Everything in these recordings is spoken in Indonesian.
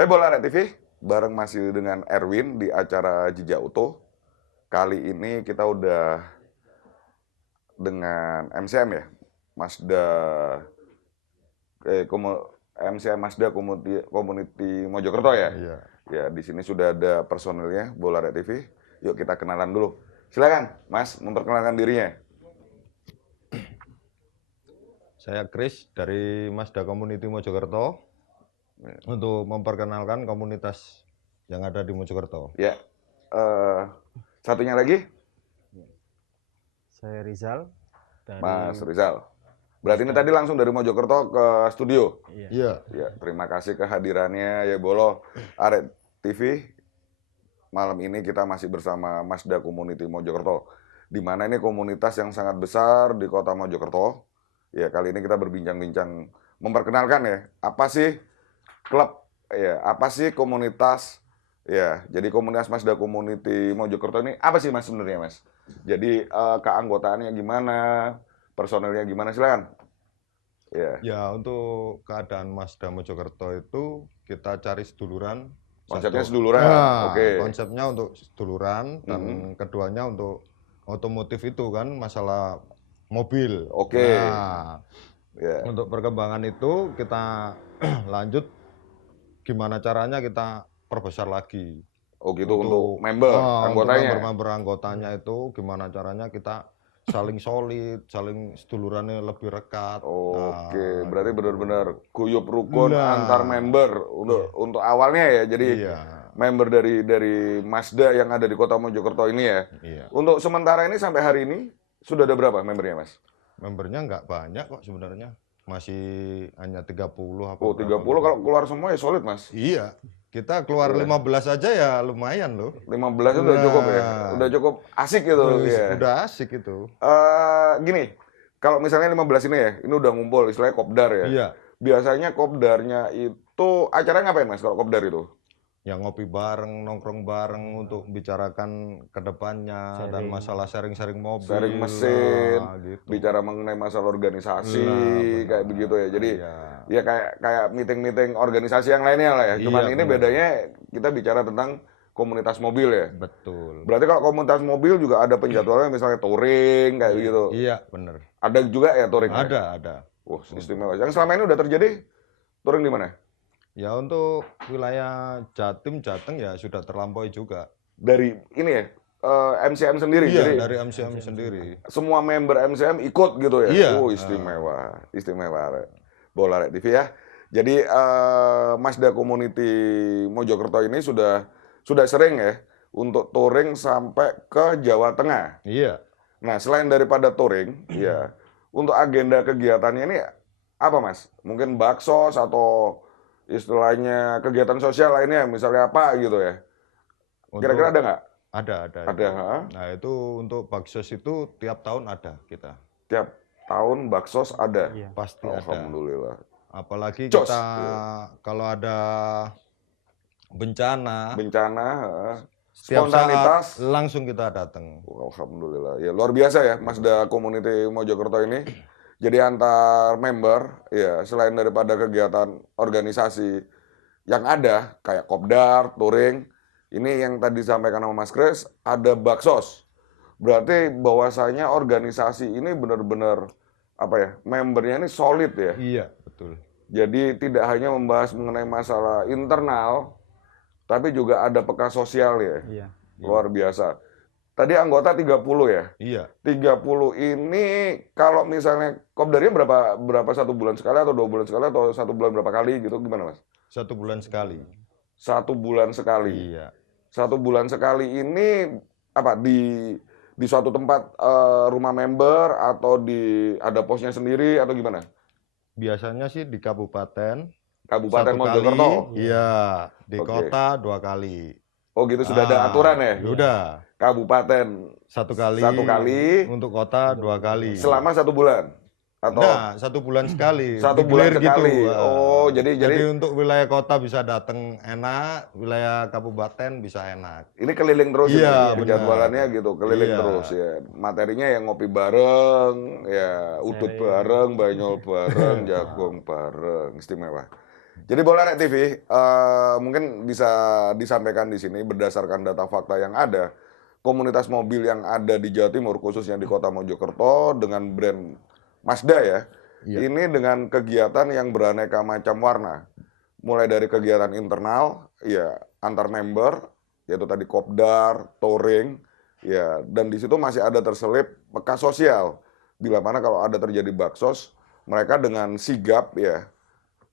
Hai Bola TV, bareng masih dengan Erwin di acara Jejak Utuh. Kali ini kita udah dengan MCM ya, Mazda, MCM Mazda Community Mojokerto ya. Iya. Ya, di sini sudah ada personilnya Bola TV. Yuk kita kenalan dulu. Silakan, Mas, memperkenalkan dirinya. Saya Chris dari Mazda Community Mojokerto untuk memperkenalkan komunitas yang ada di Mojokerto. Ya, satunya lagi, Saya Rizal dari Mas Rizal. Berarti ini tadi langsung dari Mojokerto ke studio. Iya. Ya, terima kasih kehadirannya ya Bolo. Arek TV. Malam ini kita masih bersama Mazda Community Mojokerto. Di mana ini komunitas yang sangat besar di Kota Mojokerto. Ya, kali ini kita berbincang-bincang memperkenalkan ya, apa sih klub ya, apa sih komunitas ya. Jadi komunitas Mazda Community Mojokerto ini apa sih Mas sebenarnya, Mas? Jadi keanggotaannya gimana? Personelnya gimana, silakan. Ya. Ya, untuk keadaan Mazda Mojokerto itu kita cari seduluran. Konsepnya Satu. seduluran. Nah, Oke. konsepnya untuk seduluran dan keduanya untuk otomotif itu kan masalah mobil. Oke. Nah, Ya. untuk perkembangan itu kita lanjut gimana caranya kita perbesar lagi. Oh gitu untuk member, anggotanya. Untuk member anggotanya itu gimana caranya kita saling solid, saling sedulurannya lebih rekat. Oke, Nah, berarti benar-benar guyup rukun Nah. antar member untuk awalnya ya. Jadi Iya. member dari Mazda yang ada di Kota Mojokerto ini ya. Iya. Untuk sementara ini sampai hari ini sudah ada berapa membernya, Mas? Membernya nggak banyak kok sebenarnya. Masih hanya 30 apa Oh, 30 kalau keluar semua ya solid, Mas. Iya. Kita keluar 15 aja ya lumayan loh. 15 itu udah cukup ya. Udah cukup asik gitu ya. Udah asik itu. Gini, kalau misalnya 15 ini ya, ini udah ngumpul istilahnya kopdar ya. Iya. Biasanya kopdarnya itu acaranya ngapain, Mas, kalau kopdar itu? Yang ngopi bareng, nongkrong bareng untuk bicarakan ke depannya dan masalah sharing-sharing mobil. Sharing mesin, gitu. bicara mengenai masalah organisasi, Nah, kayak begitu ya. Jadi Iya. ya kayak meeting-meeting organisasi yang lainnya lah ya. Cuman Iya, ini benar. bedanya kita bicara tentang komunitas mobil ya. Betul. Berarti kalau komunitas mobil juga ada penjadwalannya misalnya touring kayak begitu. Iya, bener. Ada juga ya touring? Ada. Wah, istimewa. Yang selama ini udah terjadi touring di mana? Ya untuk wilayah Jatim, Jateng ya sudah terlampaui juga. Dari ini ya, MCM sendiri. Iya, Jadi dari MCM sendiri. semua member MCM ikut gitu ya? Iya. Oh, istimewa. Istimewa. Bola TV ya. Jadi Mazda Community Mojokerto ini sudah sering ya untuk touring sampai ke Jawa Tengah. Iya. Nah, selain daripada touring, ya, untuk agenda kegiatannya ini apa, Mas? Mungkin baksos atau istilahnya kegiatan sosial lainnya, misalnya apa gitu ya? Kira-kira ada nggak? Ada. Ada, ha? Nah itu untuk baksos itu tiap tahun ada kita. Tiap tahun baksos ada. Iya. Pasti ada. Alhamdulillah. Apalagi Jos. kita kalau ada bencana, Spontanitas. setiap saat langsung kita datang. Alhamdulillah. Ya luar biasa ya Mazda Community Mojokerto ini. Jadi antar member ya selain daripada kegiatan organisasi yang ada kayak kopdar, touring, ini yang tadi disampaikan sama Mas Kris ada baksos. Berarti bahwasanya organisasi ini benar-benar apa ya? Membernya ini solid ya. Iya, betul. Jadi tidak hanya membahas mengenai masalah internal tapi juga ada peka sosial ya. Iya. Luar biasa. Tadi anggota 30 ya? Iya. 30 ini kalau misalnya kopdarnya berapa 1 bulan sekali atau 2 bulan sekali atau 1 bulan berapa kali gitu gimana, Mas? 1 bulan sekali. 1 bulan sekali. Iya. 1 bulan sekali ini apa di suatu tempat rumah member atau ada posnya sendiri atau gimana? Biasanya sih di kabupaten. Kabupaten 1 Mojokerto. kali. Iya. Di Oke. kota 2 kali. Oh gitu sudah ada aturan ya? Sudah. Kabupaten 1 kali. 1 kali. Untuk kota 2 kali. Selama 1 bulan. Atau Nah, 1 bulan sekali. 1 bulan Digilir sekali. gitu. Oh, jadi untuk wilayah kota bisa datang enak, wilayah kabupaten bisa enak. ini keliling terus Iya, ini, benar. jadwalannya gitu, keliling Iya. terus ya. Materinya yang ngopi bareng, ya udut Sharing. bareng, banyol bareng, jagung bareng, istimewa. Jadi Bola Rek TV mungkin bisa disampaikan di sini berdasarkan data fakta yang ada, komunitas mobil yang ada di Jawa Timur khususnya di Kota Mojokerto dengan brand Mazda ya. Iya. Ini dengan kegiatan yang beraneka macam warna. Mulai dari kegiatan internal ya antar member yaitu tadi kopdar, touring ya, dan di situ masih ada terselip peka sosial. Bila mana kalau ada terjadi baksos, mereka dengan sigap ya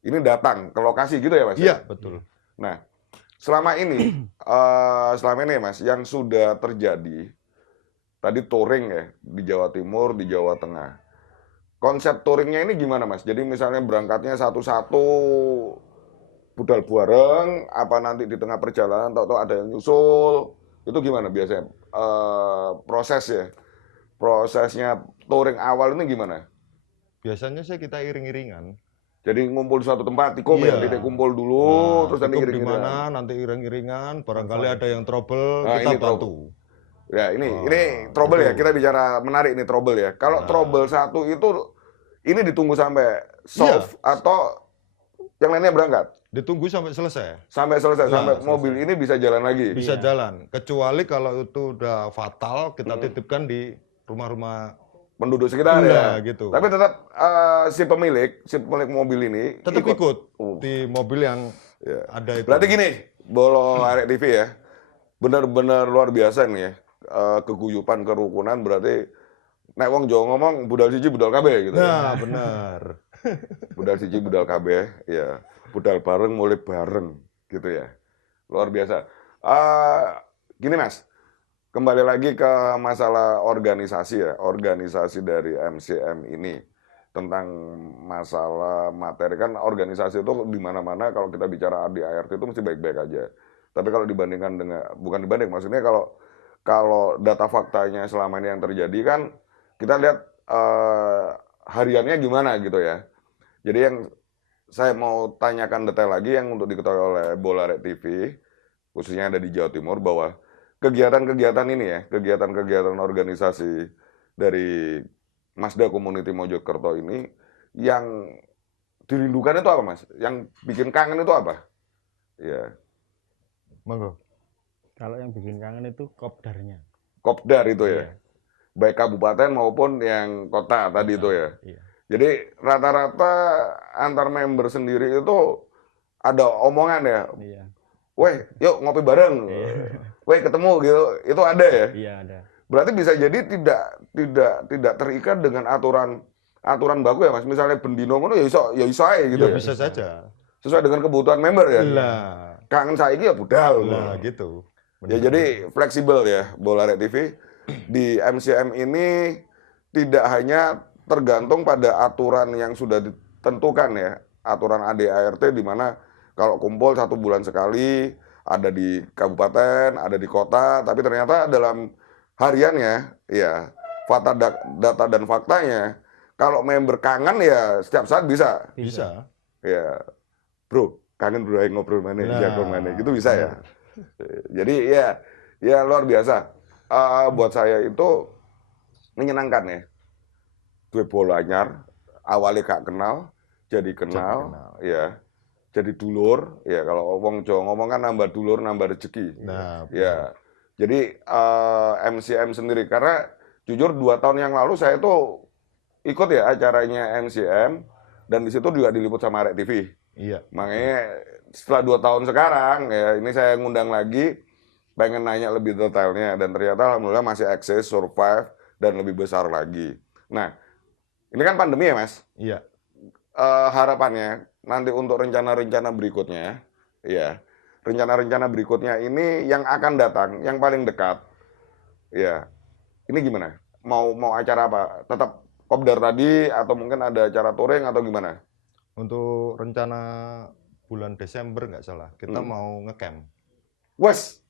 ini datang ke lokasi gitu ya Mas? Iya, betul. Nah, selama ini Mas, yang sudah terjadi, tadi touring ya, di Jawa Timur, di Jawa Tengah. Konsep touringnya ini gimana Mas? Jadi misalnya berangkatnya satu-satu, budal bareng, apa nanti di tengah perjalanan, tahu-tahu ada yang nyusul, itu gimana biasanya? Prosesnya touring awal ini gimana? Biasanya sih kita iring-iringan. Jadi ngumpul di suatu tempat, titik kumpul dulu, terus nanti tikum di iring-iringan. mana, nanti iring-iringan, barangkali ada yang trouble, Nah, kita ini bantu. Ya, ini trouble ya. Kita bicara menarik ini trouble ya. Kalau trouble satu itu ini ditunggu sampai solve atau yang lainnya berangkat? Ditunggu sampai selesai. Sampai selesai, sampai mobil ini bisa jalan lagi. Bisa jalan. Kecuali kalau itu udah fatal, kita titipkan di rumah-rumah Penduduk sekitar ya. gitu. Tapi tetap si pemilik mobil ini Tetap ikut di mobil yang ada itu. Berarti gini, Bolo Arek TV ya, benar-benar luar biasa nih ya. Keguyupan, kerukunan berarti nek wong Jawa ngomong budal siji budal kabeh gitu. Nah, benar. Budal siji budal kabeh, ya. Budal bareng mulai bareng gitu ya. Luar biasa. Gini Mas, kembali lagi ke masalah organisasi ya, organisasi dari MCM ini tentang masalah materi kan organisasi itu di mana-mana kalau kita bicara di ART itu mesti baik-baik aja. Tapi kalau dibandingkan dengan maksudnya kalau data faktanya selama ini yang terjadi kan kita lihat hariannya gimana gitu ya. Jadi yang saya mau tanyakan detail lagi yang untuk diketahui oleh Bola Rek TV khususnya ada di Jawa Timur bahwa kegiatan-kegiatan ini ya, kegiatan-kegiatan organisasi dari Mazda Community Mojokerto ini yang dirindukan itu apa Mas? Yang bikin kangen itu apa? Ya. Monggo. Kalau yang bikin kangen itu kopdarnya. Kopdar itu ya. Baik kabupaten maupun yang kota tadi itu ya. Iya. Jadi rata-rata antar member sendiri itu ada omongan ya. Iya. Weh, yuk ngopi bareng. Weh, ketemu gitu. Itu ada ya? Iya, ada. Berarti bisa jadi tidak terikat dengan aturan baku ya Mas. Misalnya bendino ngono ya iso ae gitu Ya, ya. bisa saja. Sesuai dengan kebutuhan member ya. Lah, Kangen saiki ya budal. nah gitu. Ya jadi fleksibel ya Bola Rek TV. Di MCM ini tidak hanya tergantung pada aturan yang sudah ditentukan ya. Aturan ADART di mana kalau kumpul 1 bulan sekali, ada di kabupaten, ada di kota, tapi ternyata dalam hariannya, ya data dan faktanya, kalau member kangen ya setiap saat bisa. Bisa. Ya, bro, kangen bro, ayo ngobrol mana, Nah. jago mana, gitu bisa ya. Jadi ya luar biasa. Buat saya itu menyenangkan ya. Dua bola anyar, awalnya gak kenal, jadi kenal. Ya. Jadi dulur, ya kalau wong Jawa ngomong kan nambah dulur, nambah rezeki. Nah, Ya, jadi MCM sendiri karena jujur 2 tahun yang lalu saya tuh ikut ya acaranya MCM dan di situ juga diliput sama Arek TV. iya. Makanya setelah 2 tahun sekarang ya ini saya ngundang lagi pengen nanya lebih detailnya dan ternyata alhamdulillah masih eksis, survive dan lebih besar lagi. Nah, ini kan pandemi ya Mas. Iya. Harapannya nanti untuk rencana-rencana berikutnya, ya rencana-rencana berikutnya ini yang akan datang, yang paling dekat, ya ini gimana? Mau acara apa? Tetap kopdar tadi atau mungkin ada acara touring atau gimana? Untuk rencana bulan Desember nggak salah, kita mau ngecamp. Wes,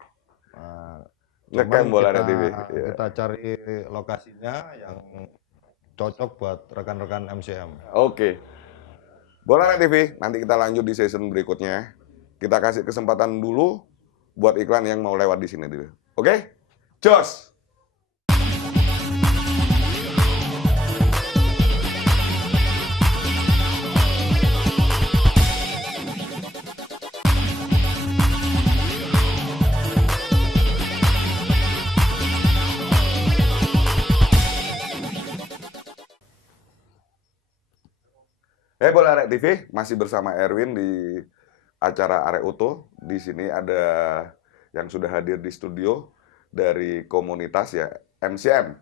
Nah, ngecamp cuman Bola Rek TV. Ya. kita cari lokasinya yang cocok buat rekan-rekan MCM. Oke. Bola Rek TV, nanti kita lanjut di season berikutnya. Kita kasih kesempatan dulu buat iklan yang mau lewat di sini dulu. Oke? Jos! Bola Arek TV masih bersama Erwin di acara Arek Utuh. Di sini ada yang sudah hadir di studio dari komunitas ya MCM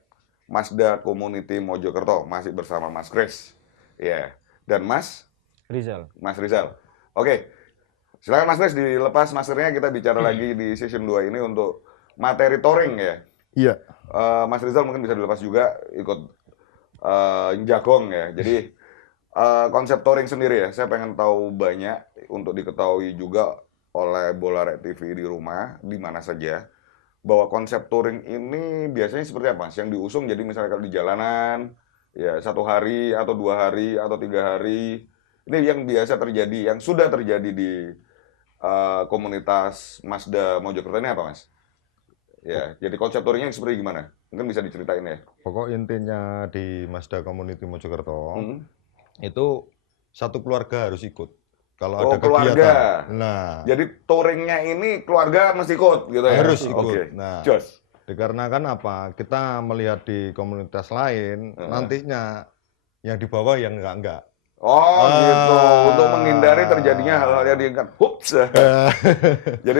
Mazda Community Mojokerto, masih bersama Mas Kris. Ya. Dan Mas Rizal. Rizal. Oke. Silakan Mas Kris dilepas maskernya, kita bicara lagi di season 2 ini untuk materi touring ya. Iya. Mas Rizal mungkin bisa dilepas juga ikut jagong ya. Jadi konsep touring sendiri ya, saya pengen tahu banyak untuk diketahui juga oleh Bola Arek TV di rumah, di mana saja, bahwa konsep touring ini biasanya seperti apa, Mas? Yang diusung jadi misalnya kalau di jalanan, ya 1 hari atau 2 hari atau 3 hari, ini yang biasa terjadi, yang sudah terjadi di komunitas Mazda Mojokerto ini apa, Mas? Ya, jadi konsep touringnya seperti gimana? Mungkin bisa diceritain ya. Pokok intinya di Mazda Community Mojokerto Hmm. itu satu keluarga harus ikut. Kalau Oh, ada keluarga. kegiatan. Nah, Jadi touringnya ini keluarga mesti ikut gitu ya? harus ikut. Oke. Nah, Jos. dikarenakan apa? Kita melihat di komunitas lain, Heeh. nantinya yang di bawah yang enggak. Oh gitu, untuk menghindari Ah. terjadinya hal-hal yang diinginkan. Hups. Jadi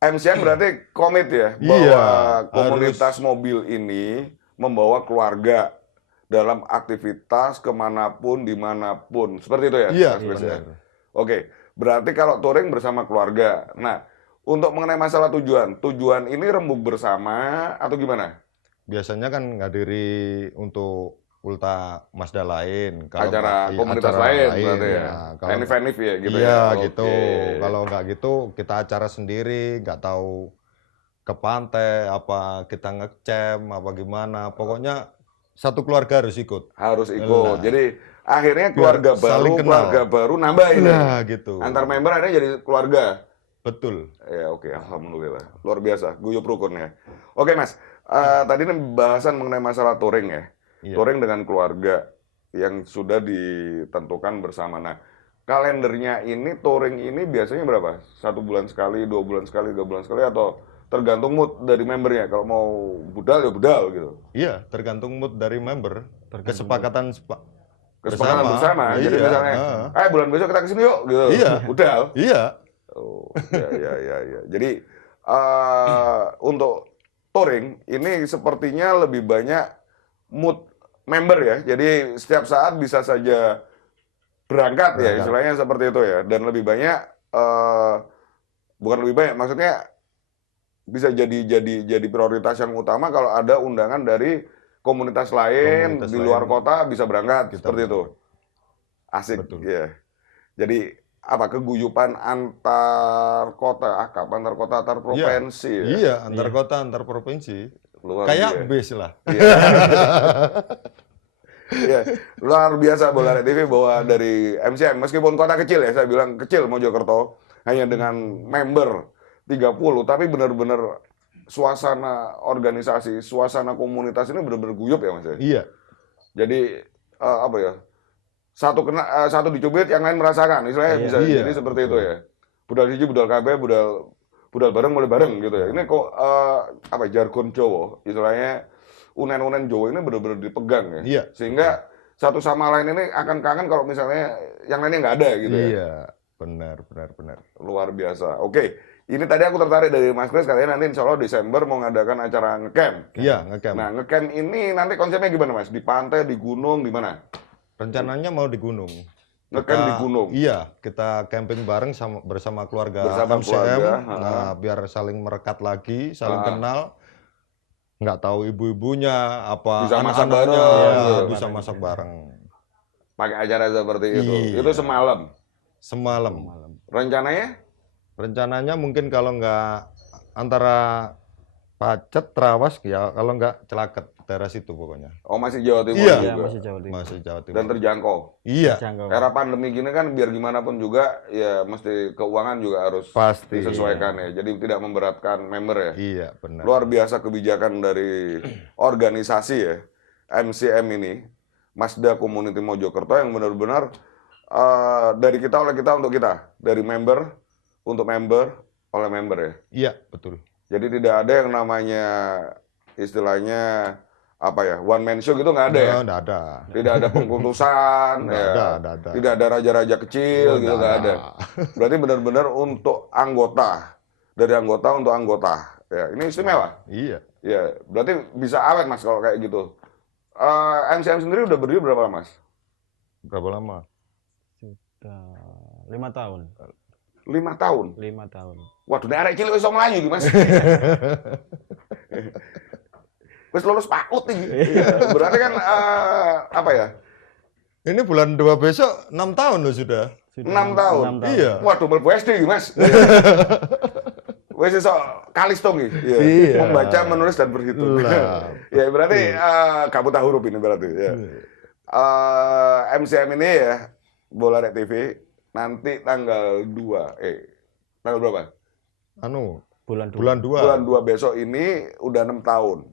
MCM berarti komit ya bahwa Iya, komunitas mobil ini membawa keluarga dalam aktivitas kemanapun, dimanapun. Seperti itu ya? Iya, Mas Kris, ya? benar. Oke, berarti kalau touring bersama keluarga. Nah, untuk mengenai masalah tujuan ini rembuk bersama atau gimana? Biasanya kan ngadiri untuk ulta Mazda lain, kalau Acara iya, komunitas acara lain berarti ya? Nah, kalau Enif ya gitu iya ya? gitu. Oke. Kalau nggak gitu kita acara sendiri, nggak tahu ke pantai apa kita ngecamp apa gimana. Pokoknya satu keluarga harus ikut. Harus ikut. Nah, Jadi akhirnya biar keluarga saling kenal. nambah ini. Nah, gitu. Antar member akhirnya jadi keluarga. Betul. Ya oke, alhamdulillah. Luar biasa, guyup rukun ya. Oke Mas, tadi bahasan mengenai masalah touring ya. Iya. Touring dengan keluarga yang sudah ditentukan bersama. Nah, kalendernya ini, touring ini biasanya berapa? 1 bulan sekali, 2 bulan sekali, 3 bulan sekali, atau tergantung mood dari membernya. Kalau mau budal ya budal gitu. Iya, tergantung mood dari member. Kesepakatan Kesepakatan bersama. Jadi Iya, misalnya, bulan besok kita kesini yuk gitu. Iya. Budal. Iya. Oh, ya. Jadi untuk touring ini sepertinya lebih banyak mood member ya. Jadi setiap saat bisa saja berangkat ya, istilahnya seperti itu ya. Dan lebih banyak bukan lebih banyak, maksudnya bisa jadi prioritas yang utama kalau ada undangan dari komunitas lain Komunitas di luar lain. kota bisa berangkat Kita seperti itu. berangkat. Asik Betul. ya. Jadi apa keguyupan antar kota, antar kota, antar provinsi ya. Iya, antar kota, antar provinsi. Luar Kayak biasa. bis lah. Iya. Iya, luar biasa Bola Arek TV bahwa dari MCM, meskipun kota kecil ya, saya bilang kecil Mojokerto, hanya dengan member 30, tapi benar-benar suasana organisasi, suasana komunitas ini benar-benar guyup ya Mas ya. Iya. Jadi apa ya? Satu dicubit, yang lain merasakan. Istilahnya Iya. bisa Iya. jadi seperti itu ya. Budal siji, budal kabeh, budal bareng mulai bareng gitu ya. Ini kok apa jargon Jawa, istilahnya unen-unen Jawa ini benar-benar dipegang ya. Iya. Sehingga satu sama lain ini akan kangen kalau misalnya yang lainnya nggak ada gitu ya. Iya, benar. Luar biasa. Oke, ini tadi aku tertarik dari Mas Kris, katanya nanti insya Allah Desember mau ngadakan acara ngecamp. Iya, ngecamp. Nah, ngecamp ini nanti konsepnya gimana Mas? Di pantai, di gunung, di mana? Rencananya mau di gunung. Ngecamp di gunung. Iya, kita camping bareng bersama keluarga Bersama MCM. keluarga, Nah, biar saling merekat lagi, saling Ah. kenal. Nggak tahu ibu-ibunya, apa Bisa masak anak-anaknya, bareng, ya, gitu. bisa masak bareng. Pakai acara seperti itu. Iya. Itu semalam. Semalam. Rencananya? Rencananya mungkin kalau nggak antara Pacet, Trawas, ya kalau nggak Celaket, daerah situ pokoknya. Oh, masih Jawa Timur Iya. Iya, juga. masih Jawa Timur. Masih Jawa Timur. Dan terjangkau. Iya, Jangkau. Era pandemi gini kan biar gimana pun juga ya mesti keuangan juga harus pasti. disesuaikan ya. Jadi tidak memberatkan member ya. Iya, benar. Luar biasa kebijakan dari organisasi ya, MCM ini, Mazda Community Mojokerto, yang benar-benar dari kita oleh kita untuk kita, dari member untuk member oleh member ya. Iya, betul. Jadi tidak ada yang namanya istilahnya apa ya, one man show gitu nggak ada ya? Nggak ada. Tidak ada pengkultusan, Nggak ya. ada. Tidak ada raja-raja kecil gitu, nggak ada. Berarti benar-benar untuk anggota, dari anggota untuk anggota. Ya, ini istimewa. Iya. Ya, berarti bisa awet Mas kalau kayak gitu. MCM sendiri udah berdiri berapa lama Mas? Berapa lama? Sudah 5 tahun. 5 tahun. 5 tahun. Waduh, nek arek cilik iso melayu iki Mas. Wis lulus PAUD iki. Iya, berarti kan apa ya? Ini bulan 2 besok 6 tahun loh sudah. 6 tahun. Iya. Waduh, mlebu SD iki Mas. Wis iso kalistung iki. Iya. Iya. Membaca, menulis dan berhitung. Lah. Ya berarti kamu tahu huruf ini berarti ya. MCM ini ya Bola Rek TV nanti tanggal 2 tanggal berapa? Bulan 2. Bulan 2. Bulan 2 besok ini udah 6 tahun.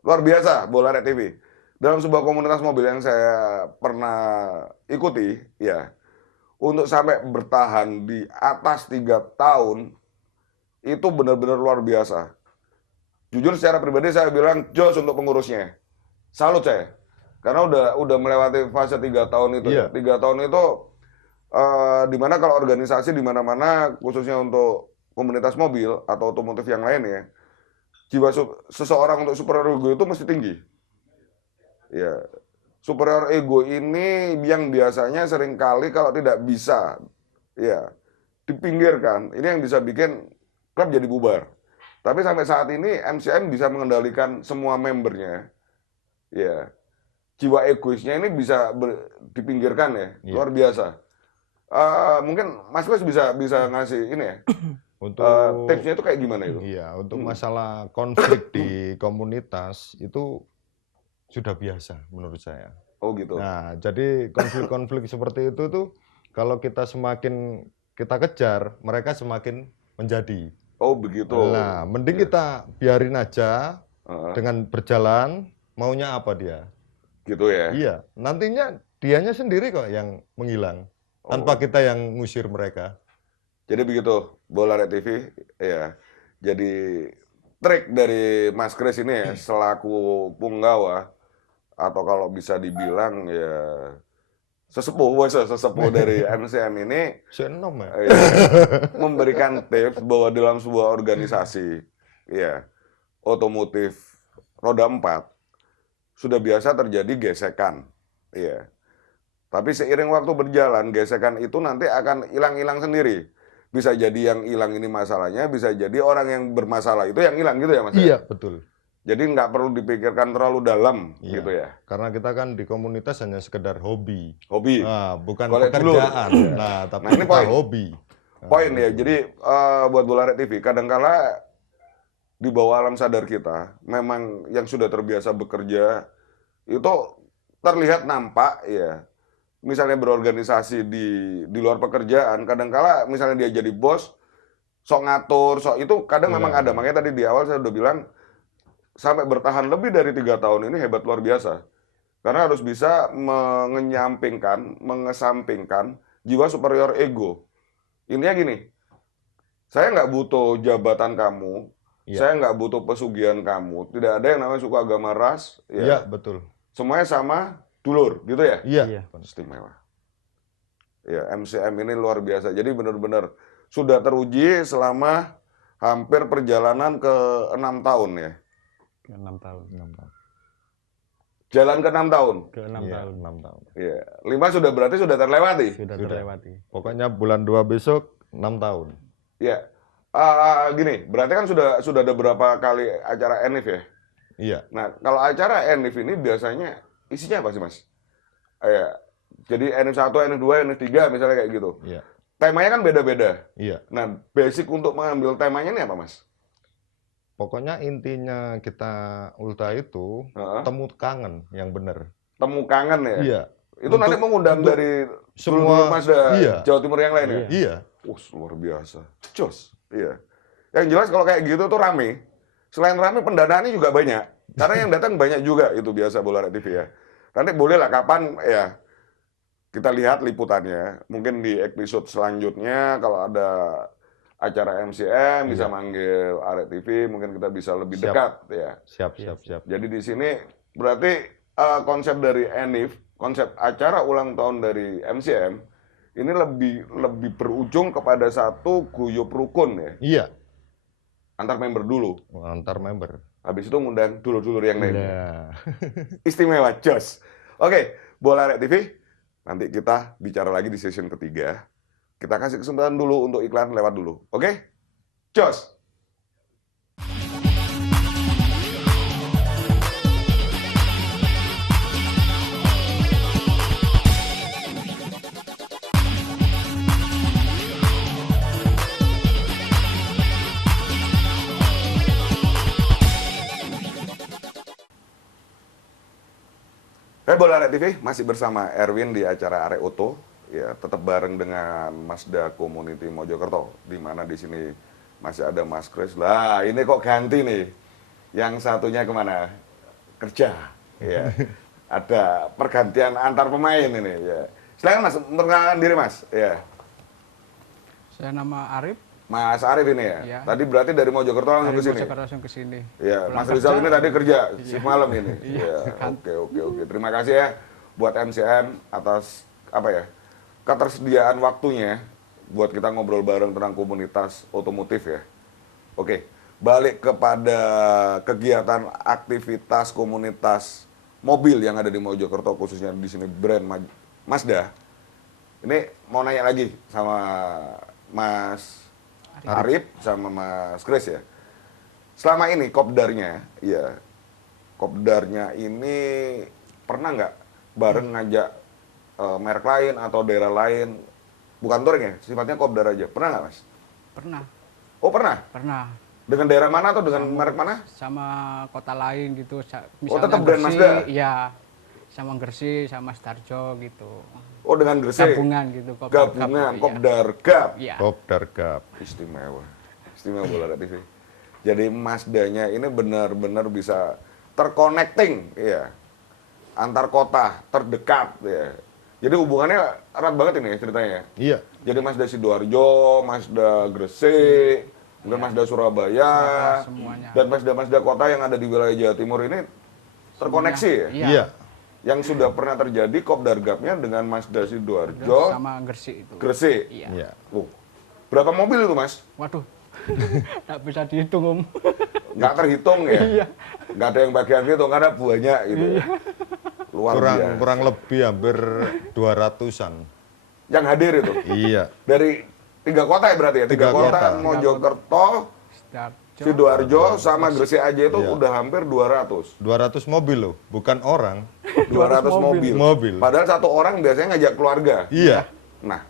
Luar biasa Bola Rek TV. Dalam sebuah komunitas mobil yang saya pernah ikuti, ya, untuk sampai bertahan di atas 3 tahun, itu benar-benar luar biasa. Jujur secara pribadi saya bilang jos untuk pengurusnya. Salut saya. Karena udah melewati fase 3 tahun itu. Iya. 3 tahun itu dimana kalau organisasi di mana-mana, khususnya untuk komunitas mobil atau otomotif yang lain ya, jiwa seseorang untuk superior ego itu mesti tinggi. Ya, superior ego ini yang biasanya seringkali kalau tidak bisa, ya, dipinggirkan. Ini yang bisa bikin klub jadi bubar. Tapi sampai saat ini MCM bisa mengendalikan semua membernya. Ya, jiwa egoisnya ini bisa dipinggirkan ya, luar biasa. Mungkin Mas Kus bisa ngasih ini ya. Untuk tipsnya itu kayak gimana itu? Iya, untuk masalah konflik di komunitas itu sudah biasa menurut saya. Oh gitu. Nah, jadi konflik-konflik seperti itu tuh kalau kita semakin kita kejar, mereka semakin menjadi. Oh begitu. Nah, mending kita biarin aja dengan berjalan, maunya apa dia. Gitu ya. Iya, nantinya dianya sendiri kok yang menghilang tanpa kita yang ngusir mereka. Jadi begitu, Bola Rek TV, ya. Jadi trik dari Mas Kris ini ya, selaku punggawa, atau kalau bisa dibilang ya sesepuh dari MCM ini, Senom ya. ya, memberikan tips bahwa dalam sebuah organisasi, ya, otomotif roda 4, sudah biasa terjadi gesekan, ya. Tapi seiring waktu berjalan, gesekan itu nanti akan hilang-hilang sendiri. Bisa jadi yang hilang ini masalahnya, bisa jadi orang yang bermasalah itu yang hilang gitu ya Mas? Iya, betul. Jadi nggak perlu dipikirkan terlalu dalam Iya. gitu ya? Karena kita kan di komunitas hanya sekedar hobi. Hobi. Nah, bukan Kolek pekerjaan. dulu. Nah, tapi Nah, ini kita poin. hobi. Poin ya, jadi buat Bola Rek TV, kadangkala di bawah alam sadar kita, memang yang sudah terbiasa bekerja, itu terlihat nampak ya, misalnya berorganisasi di luar pekerjaan, kadangkala misalnya dia jadi bos, sok ngatur, sok itu kadang memang ada. Makanya tadi di awal saya udah bilang, sampai bertahan lebih dari 3 tahun ini hebat luar biasa. Karena harus bisa mengesampingkan jiwa superior ego. Intinya gini, saya nggak butuh jabatan kamu, saya nggak butuh pesugihan kamu, tidak ada yang namanya suku agama ras, Iya, betul. semuanya sama, dulur, gitu ya? Iya. Istimewa. Ya, MCM ini luar biasa. Jadi benar-benar sudah teruji selama hampir perjalanan ke 6 tahun ya. 6 tahun. Jalan ke 6 tahun. Ke 6 Iya, tahun. 6 tahun. Ya, 5 sudah berarti sudah terlewati. Sudah terlewati. Pokoknya bulan 2 besok 6 tahun. Ya. Gini, berarti kan sudah ada berapa kali acara ENIF ya? Iya. Nah, kalau acara ENIF ini biasanya isinya apa sih, Mas? Ya, jadi ENIF 1, ENIF 2, ENIF 3 misalnya kayak gitu. Iya. Temanya kan beda-beda. Iya. Nah, basic untuk mengambil temanya ini apa, Mas? Pokoknya intinya kita ulta itu temu kangen yang benar. Temu kangen ya? Iya. Itu nanti mengundang dari semua Mazda iya. Jawa Timur yang lain ya? Iya. Luar biasa. Jos. Iya. Yang jelas kalau kayak gitu tuh rame. Selain rame, pendanaannya juga banyak. Karena yang datang banyak juga, itu biasa Bola Rek TV ya. Nanti boleh lah kapan ya kita lihat liputannya. Mungkin di episode selanjutnya kalau ada acara MCM bisa manggil Arek TV, mungkin kita bisa lebih dekat ya. Siap. Jadi di sini berarti konsep dari ENIF, konsep acara ulang tahun dari MCM ini lebih berujung kepada satu guyup rukun ya, Iya, antar member dulu. antar member. Habis itu ngundang dulur-dulur yang lainnya. Iya. Istimewa, jos. Oke, Bola Arek TV, nanti kita bicara lagi di session ketiga. Kita kasih kesempatan dulu untuk iklan lewat dulu. Oke? Jos. Bola Arek TV masih bersama Erwin di acara Arek Oto, ya tetap bareng dengan Mazda Community Mojokerto, di mana di sini masih ada Mas Kris. Lah ini kok ganti nih, yang satunya kemana? Kerja, ya. Ada pergantian antar pemain ini, ya. Silakan Mas, perkenalkan diri Mas, ya. Saya nama Arif. Mas Arif ini ya. Iya. Tadi berarti dari Mojokerto langsung ke sini. Mojokerto langsung ke sini. Ya, Pulang Mas kerja. Rizal ini tadi kerja shift Iya. malam ini. Iya, Iya, kan. oke. Terima kasih ya buat MCM atas apa ya? Ketersediaan waktunya buat kita ngobrol bareng tentang komunitas otomotif ya. Oke, balik kepada kegiatan aktivitas komunitas mobil yang ada di Mojokerto, khususnya di sini brand Mazda. Ini mau nanya lagi sama Mas Arif sama Mas Kris ya. Selama ini kopdarnya, ya kopdarnya ini pernah nggak bareng ngajak merek lain atau daerah lain, bukan touring ya, sifatnya kopdar aja. Pernah nggak Mas? Pernah, Oh pernah. pernah. Dengan daerah mana atau dengan merek mana? Sama kota lain gitu. tetap brand Mazda? Iya. Sama Gresik, sama Starjo gitu. Oh dengan Gresik. Gabungan gitu. Gabungan, iya. kopdar gap. Iya. Kopdar Gap. Istimewa Bola Arek TV. Jadi Mazdanya ini benar-benar bisa terconnecting, ya, antar kota terdekat, ya. Jadi hubungannya erat banget ini ceritanya. Iya. Jadi Mazda Sidoarjo, Mazda Gresik, kemudian Mazda Surabaya, Semuanya. dan Mazda kota yang ada di wilayah Jawa Timur ini terkoneksi ya. Iya. Iya. Yang sudah pernah terjadi kopdar gapnya dengan Mazda Sidoarjo, Sama Gresik itu. Gresik. Iya. Iya. Berapa mobil itu Mas? Waduh. Nggak bisa dihitung, Om. Nggak terhitung ya? Iya. Nggak ada yang bagian hitung karena banyak gitu. ya. Luar biasa. Kurang lebih hampir 200-an. Yang hadir itu Iya. dari 3 kota ya berarti ya? 3 Tiga kota, kota. Mojokerto, Starjo. Sidoarjo, sama Gresik aja itu Iya. udah hampir 200. 200 mobil loh, bukan orang. 200 mobil. Mobil. Padahal satu orang biasanya ngajak keluarga. Iya. Nah,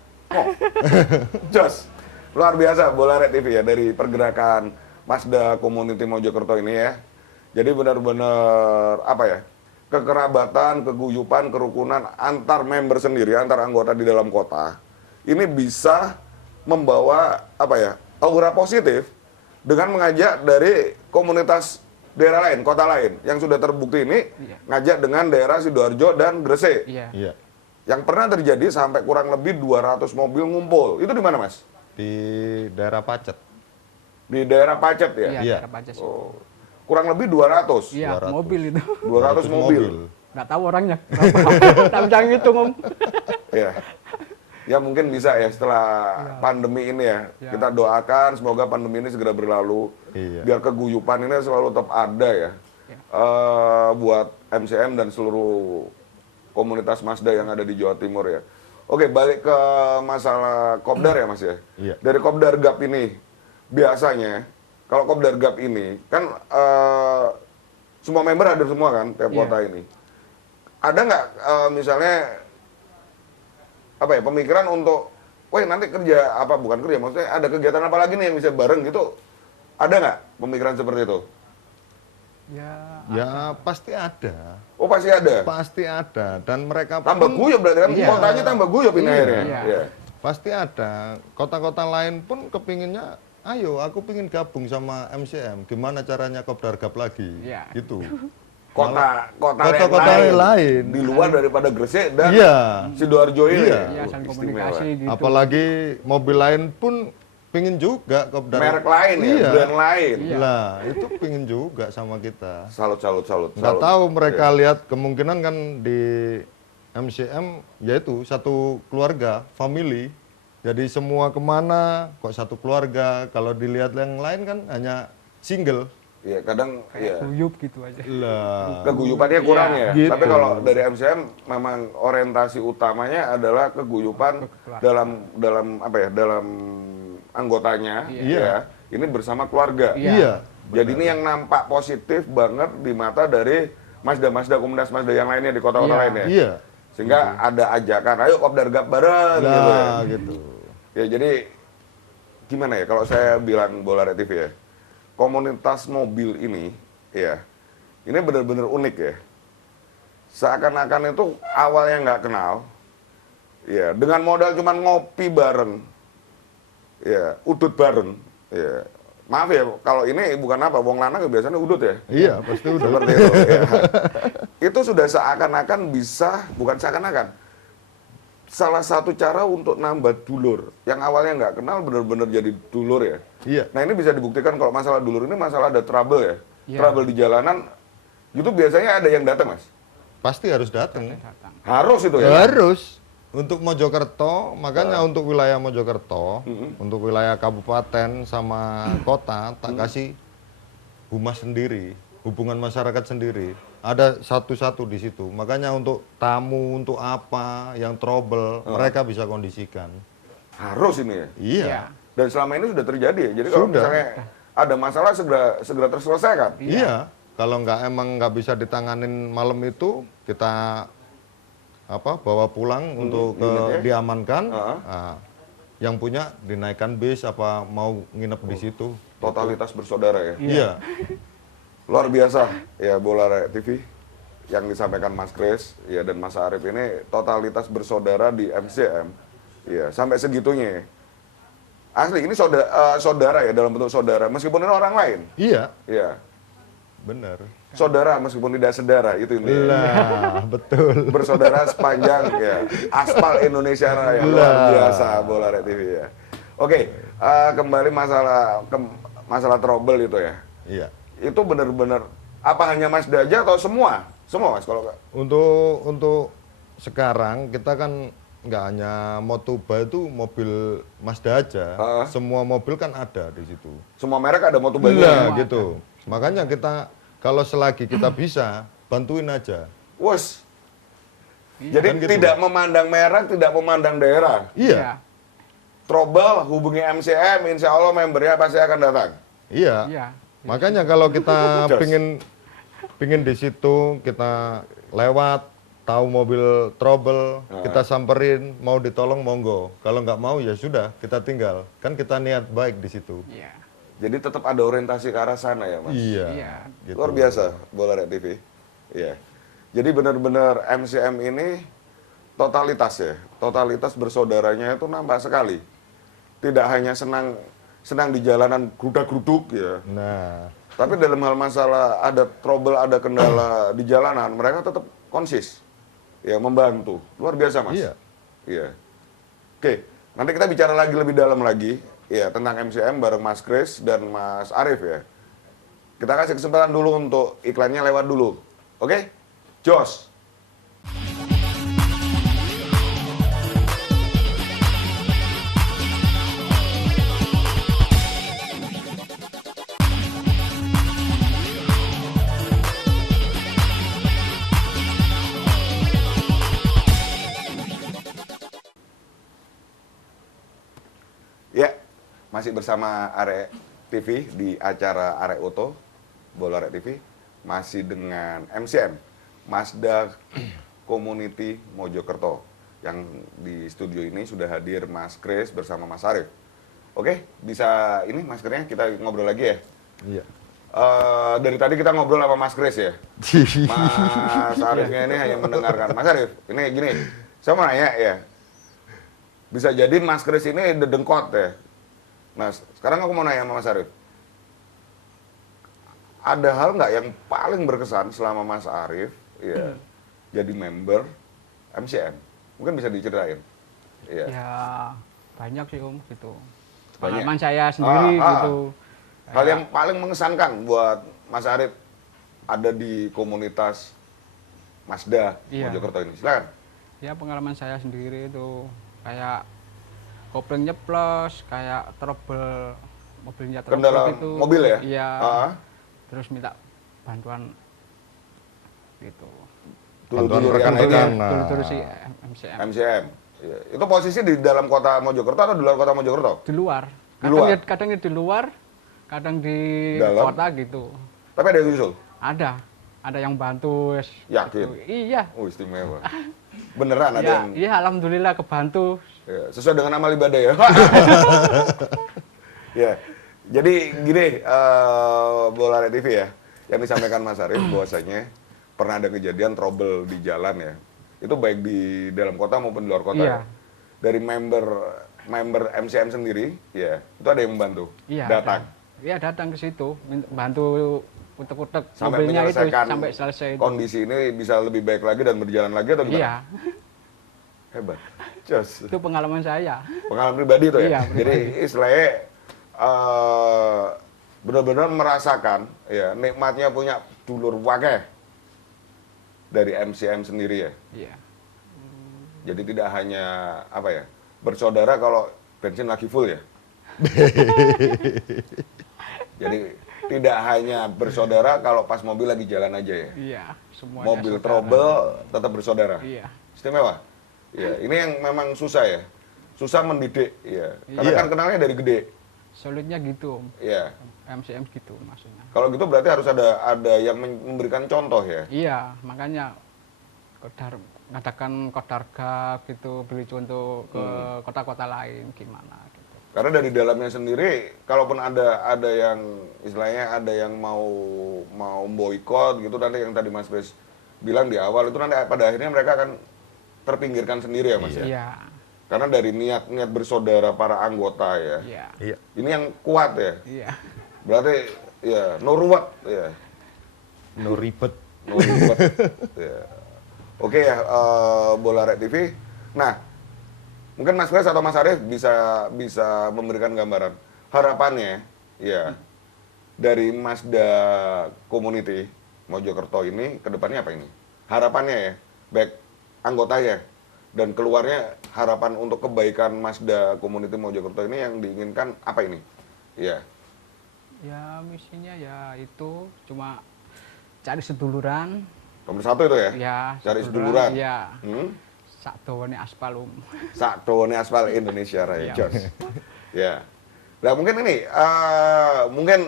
Jos, luar biasa Bola Arek TV ya, dari pergerakan Mazda Community Mojokerto ini ya. Jadi benar-benar apa ya, kekerabatan, keguyupan, kerukunan antar member sendiri, antar anggota di dalam kota, ini bisa membawa apa ya, aura positif dengan mengajak dari komunitas daerah lain, kota lain yang sudah terbukti ini, Iya. ngajak dengan daerah Sidoarjo dan Gresik. Iya. Iya. Yang pernah terjadi sampai kurang lebih 200 mobil ngumpul. Itu di mana, Mas? Di daerah Pacet. Di daerah Pacet ya? Iya, Iya. daerah Pajas. Oh. Kurang lebih 200. Iya, 200. mobil itu. 200 mobil. Nggak tahu orangnya. Tapi jangan ngitung, Om. Ya. Ya mungkin bisa ya setelah pandemi ini ya. Ya. Kita doakan semoga pandemi ini segera berlalu. Iya. Biar keguyupan ini selalu tetap ada ya. Ya. Buat MCM dan seluruh komunitas Mazda yang ada di Jawa Timur ya. Oke, balik ke masalah kopdar ya Mas ya. Iya. Dari kopdar gap ini, biasanya kalau kopdar gap ini kan semua member hadir semua kan tiap Iya. kota ini. Ada nggak misalnya apa ya, pemikiran untuk, weh nanti kerja apa, bukan kerja, maksudnya ada kegiatan apa lagi nih yang bisa bareng gitu? Ada nggak pemikiran seperti itu? Ya, Ya pasti ada. Oh pasti ada. Pasti ada. Dan mereka Tambah pun guyup berarti kan, Iya. kotanya tambah guyup ini Iya. akhirnya. Iya. Iya. pasti ada. Kota-kota lain pun kepinginnya, ayo aku pingin gabung sama MCM. Gimana caranya kopdar gap lagi? Iya. Gitu. Kota-kota yang lain. di luar daripada Gresik dan Iya. Sidoarjo ini. Iya. ya saling Istimewa. komunikasi gitu. Apalagi mobil lain pun pingin juga Kopdar. Merek lain ya, Iya. brand lain. Iya. Lah, itu pingin juga sama kita. Salut. Nggak tahu mereka lihat kemungkinan kan di MCM yaitu satu keluarga, family. Jadi semua kemana kok satu keluarga. Kalau dilihat yang lain kan hanya single. Iya, kadang iya. Guyup gitu aja. Lah, Keguyupannya kurang ya. Gitu. Tapi kalau dari MCM memang orientasi utamanya adalah keguyupan dalam apa ya? Dalam anggotanya ya. Ini bersama keluarga. iya. Jadi ini yang nampak positif banget di mata dari Mazda komunitas Mazda yang lainnya di kota-kota Iya. lainnya. Iya. Sehingga ada ajakan, ayo Kopdar Gap bareng gitu ya. Nah, gitu. Ya jadi gimana ya kalau saya bilang Bola Red TV ya, komunitas mobil ini ya, ini benar-benar unik ya. Seakan-akan itu awalnya nggak kenal, ya dengan modal cuman ngopi bareng, ya udut bareng, ya. Maaf ya kalau ini bukan apa, wong lanang biasanya udut ya. Iya, pasti udah. Seperti itu. Ya. Itu sudah seakan-akan bisa, bukan seakan-akan, salah satu cara untuk nambah dulur. Yang awalnya nggak kenal benar-benar jadi dulur ya. Iya. Nah ini bisa dibuktikan kalau masalah dulur ini masalah ada trouble ya. Iya. Trouble di jalanan, itu biasanya ada yang datang mas. Pasti harus datang. Datang. Harus itu ya. Harus. Untuk Mojokerto, makanya untuk wilayah Mojokerto, untuk wilayah kabupaten sama kota, tak kasih humas sendiri, hubungan masyarakat sendiri. Ada satu-satu di situ. Makanya untuk tamu, untuk apa, yang trouble, mereka bisa kondisikan. Harus ini ya. Iya. Iya. Dan selama ini sudah terjadi ya. Jadi kalau Sudah. misalnya ada masalah segera terselesaikan. Iya. Kalau nggak bisa ditanganin malam itu, kita bawa pulang untuk unitnya. diamankan. Heeh. Nah, yang punya dinaikkan bis apa mau nginep di situ. Totalitas bersaudara ya. Iya. Luar biasa ya Bola Red TV yang disampaikan Mas Kris ya dan Mas Arief ini totalitas bersaudara di MCM. Ya, sampai segitunya. Asli ini saudara ya dalam bentuk saudara meskipun ini orang lain. Iya. Ya. Benar. Saudara meskipun tidak sedara itu ini. Lah, betul. Bersaudara sepanjang ya aspal Indonesia Raya. Luar biasa Bola Red TV ya. Oke, kembali masalah trouble itu ya. Iya. Itu benar-benar apa hanya Mazda aja atau semua? Semua Mas kalau Untuk sekarang kita kan nggak hanya Motoba itu mobil Mazda aja. Semua mobil kan ada di situ. semua merek ada Motoba-nya. Iya, gitu. Makanya kita kalau selagi kita bisa bantuin aja. Wes. Jadi Kan gitu. tidak memandang merek, tidak memandang daerah. Iya. Trouble hubungi MCM, insya Allah membernya pasti akan datang. Iya. Iya. Makanya kalau kita Jos. pingin di situ kita lewat tahu mobil trouble, kita samperin, mau ditolong monggo. Kalau nggak mau ya sudah, kita tinggal. Kan kita niat baik di situ. Iya. Jadi tetap ada orientasi ke arah sana ya Mas. Iya. Iya. Gitu. Luar biasa Bola Red TV. Iya. Jadi benar-benar MCM ini totalitas ya. Totalitas bersaudaranya itu nampak sekali. Tidak hanya senang di jalanan grudak-gruduk ya. Nah, Tapi dalam hal masalah ada trouble, ada kendala di jalanan, mereka tetap konsis. Ya, membantu. Luar biasa, Mas. Iya. Iya. Oke, nanti kita bicara lagi lebih dalam lagi ya tentang MCM bareng Mas Kris dan Mas Arief ya. Kita kasih kesempatan dulu untuk iklannya lewat dulu. Oke? Jos. Ya, masih bersama Arek TV di acara Arek Oto, Bola Arek TV, masih dengan MCM, Mazda Community Mojokerto. Yang di studio ini sudah hadir Mas Kris bersama Mas Arief. Oke, bisa ini maskernya kita ngobrol lagi ya. iya. Dari tadi kita ngobrol sama Mas Kris ya. Mas Ariefnya ini hanya mendengarkan. Mas Arief, ini gini, saya mau nanya ya. Bisa jadi Mas Kris ini dedengkot ya. Nah, sekarang aku mau nanya sama Mas Arief. Ada hal nggak yang paling berkesan selama Mas Arief ya, jadi member MCM? Mungkin bisa diceritain. Iya. Ya banyak sih Om gitu. pengalaman saya sendiri gitu. Hal yang paling mengesankan buat Mas Arif ada di komunitas Mazda Iya. Mojokerto ini. Silakan. Ya pengalaman saya sendiri itu kayak kopling nyeplos, kayak trouble mobilnya trouble Kendala gitu. mobil ya? Iya. Ah. Terus minta bantuan gitu. Bantuan Dulur-dulur yang rekan-rekan. lainnya. Nah. Dulu si MCM MCM. Iya. Itu posisi di dalam kota Mojokerto atau di luar kota Mojokerto? di luar. Di luar? Kadang ya di luar, kadang di Dalam? kota gitu. Tapi ada yang nyusul? Ada yang bantu. Yakin? Gitu. Iya. Oh, istimewa. Beneran ada Iya, yang iya alhamdulillah kebantu. ya, sesuai dengan amal ibadah ya. Ya. Jadi gini, Bola Red TV ya, yang disampaikan Mas Arif bahwasanya pernah ada kejadian trouble di jalan ya. Itu baik di dalam kota maupun di luar kota. Iya. Ya. Dari member MCM sendiri, ya, itu ada yang membantu. Iya. Datang. Iya datang ke situ, bantu utek-utek Sampai mobilnya itu menyelesaikan sampai selesai itu. kondisi ini bisa lebih baik lagi dan berjalan lagi atau gimana? Iya, Hebat. Just. itu pengalaman saya. Pengalaman pribadi itu ya. Iya, Jadi istilahnya benar-benar merasakan ya nikmatnya punya dulur wakeh dari MCM sendiri ya. Iya. Jadi tidak hanya apa ya bersaudara kalau bensin lagi full ya. Jadi tidak hanya bersaudara kalau pas mobil lagi jalan aja ya. Iya, semuanya Mobil saudara. trouble tetap bersaudara. Iya. Istimewa. Ya, ini yang memang susah ya. Susah mendidik ya. Karena Iya. kan kenalnya dari gede. Solidnya gitu, Om. Ya. MCM gitu maksudnya. Kalau gitu berarti harus ada yang memberikan contoh ya. Iya, makanya ngadakan kodarga gitu, beli contoh ke kota-kota lain gimana gitu. Karena dari dalamnya sendiri, kalaupun ada yang istilahnya ada yang mau boikot gitu, nanti yang tadi Mas Bes bilang di awal itu nanti pada akhirnya mereka akan terpinggirkan sendiri ya Mas ya. Iya. Karena dari niat bersaudara para anggota ya. Iya. Iya. Ini yang kuat ya. Iya. Berarti ya no ruwet ya. No ribet. No ruwet. Ya. Oke ya, Bola Red TV. Nah, mungkin Mas Bes atau Mas Arif bisa memberikan gambaran harapannya ya dari Mazda Community Mojokerto ini ke depannya apa ini? Harapannya ya, baik anggotanya dan keluarnya harapan untuk kebaikan Mazda Community Mojokerto ini yang diinginkan apa ini? Ya. Ya misinya ya itu cuma cari seduluran. Nomor satu itu ya? Ya, Cari seduluran. Iya. Sak Sakdawane aspal dawane aspal Indonesia Raya Iya. Jos. Ya. Nah mungkin ini mungkin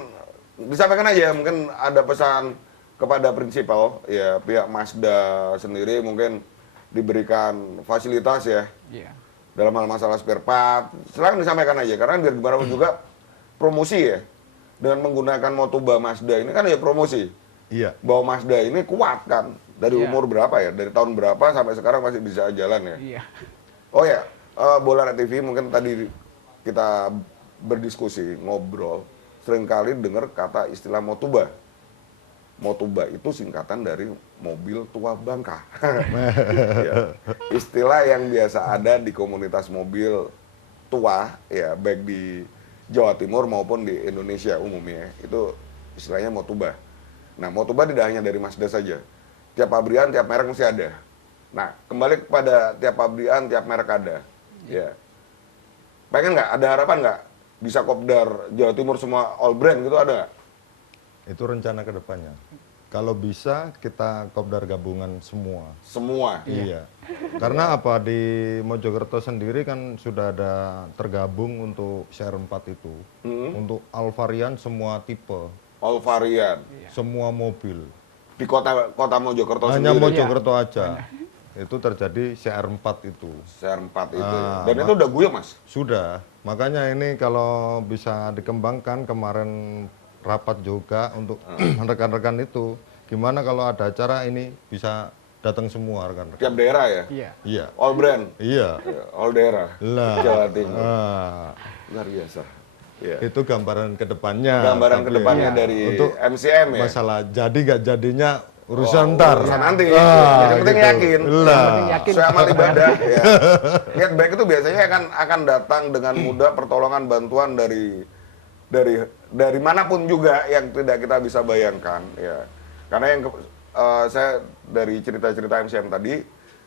disampaikan aja mungkin ada pesan kepada prinsipal ya pihak Mazda sendiri mungkin diberikan fasilitas ya Iya. dalam hal masalah spare part. Silakan disampaikan aja karena biar gimana pun juga promosi ya. Dengan menggunakan Motuba Mazda ini kan ya promosi. Iya. Bahwa Mazda ini kuat kan. Dari Iya. umur berapa ya? Dari tahun berapa sampai sekarang masih bisa jalan ya? Iya. Oh ya, Bola Red TV mungkin tadi kita berdiskusi, ngobrol, seringkali dengar kata istilah Motuba. Motuba itu singkatan dari mobil tua bangka. Ya. Istilah yang biasa ada di komunitas mobil tua, ya baik di Jawa Timur maupun di Indonesia umumnya, itu istilahnya Motuba. Nah, Motuba tidak hanya dari Mazda saja. Tiap pabrikan, tiap merek mesti ada. Nah, kembali kepada tiap pabrikan, tiap merek ada. Ya. Pengen nggak? Ada harapan nggak? Bisa kopdar Jawa Timur semua all brand gitu ada nggak? Itu rencana ke depannya. Kalau bisa kita kopdar gabungan semua. Semua. Iya. Karena apa di Mojokerto sendiri kan sudah ada tergabung untuk CR4 itu. Untuk Alvarian semua tipe, All varian. semua mobil. Di kota Mojokerto Hanya sendiri. Mojokerto aja. Itu terjadi CR4 itu. CR4 itu. Ah, Dan itu udah guyup, Mas. Sudah. Makanya ini kalau bisa dikembangkan kemarin rapat juga untuk rekan-rekan itu. Gimana kalau ada acara ini bisa datang semua rekan-rekan. Tiap daerah ya. Iya. Iya. All brand. Iya. Ya, all daerah. Lah. Jawa Timur. Ah, Luar biasa. Ya. itu gambaran kedepannya. Gambaran Tapi kedepannya ya, dari untuk MCM ya. masalah jadi nggak jadinya urusan ntar. Urusan nanti. Ah, Yang penting gitu. yakin. Lah. Yang penting yakin. Sesuai amal ibadah. Ya. Niat baik itu biasanya akan datang dengan mudah pertolongan bantuan dari manapun juga yang tidak kita bisa bayangkan. Ya. Karena saya dari cerita-cerita MCM tadi,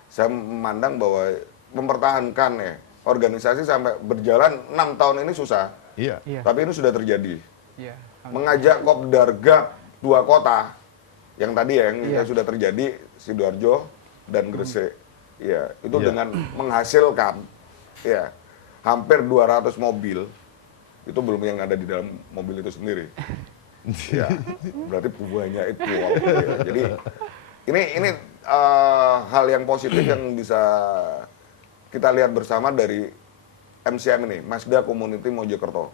saya memandang bahwa mempertahankan ya organisasi sampai berjalan 6 tahun ini susah. Iya. Iya. Tapi ini sudah terjadi. Iya. Mengajak Kopdarga 2 kota yang tadi ya, yang Iya. sudah terjadi Sidoarjo dan Gresik. Ya, itu Iya. dengan menghasilkan ya hampir 200 mobil. Itu belum yang ada di dalam mobil itu sendiri. Ya, berarti buahnya itu. Ya. Jadi ini hal yang positif yang bisa kita lihat bersama dari MCM ini, Mazda Community Mojokerto.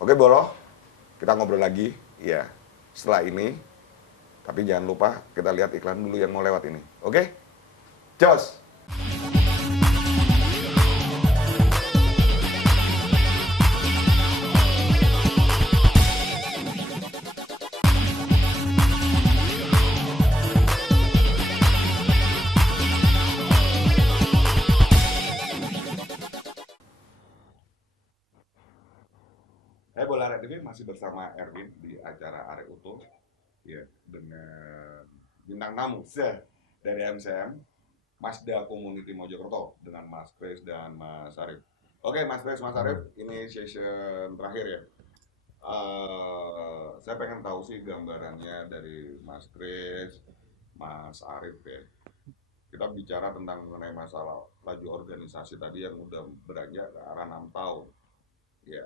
Oke, Bolo, kita ngobrol lagi ya setelah ini. Tapi jangan lupa kita lihat iklan dulu yang mau lewat ini. Oke? Jos! Bola Arek TV masih bersama Erwin di acara Arek Utuh ya, dengan bintang tamu dari MCM Mazda Community Mojokerto dengan Mas Kris dan Mas Arif. Oke, Mas Kris, Mas Arif, ini session terakhir ya. Saya pengen tahu sih gambarannya dari Mas Kris, Mas Arif ya. Kita bicara tentang mengenai masalah laju organisasi tadi yang udah beranjak ke arah 6 tahun. Ya,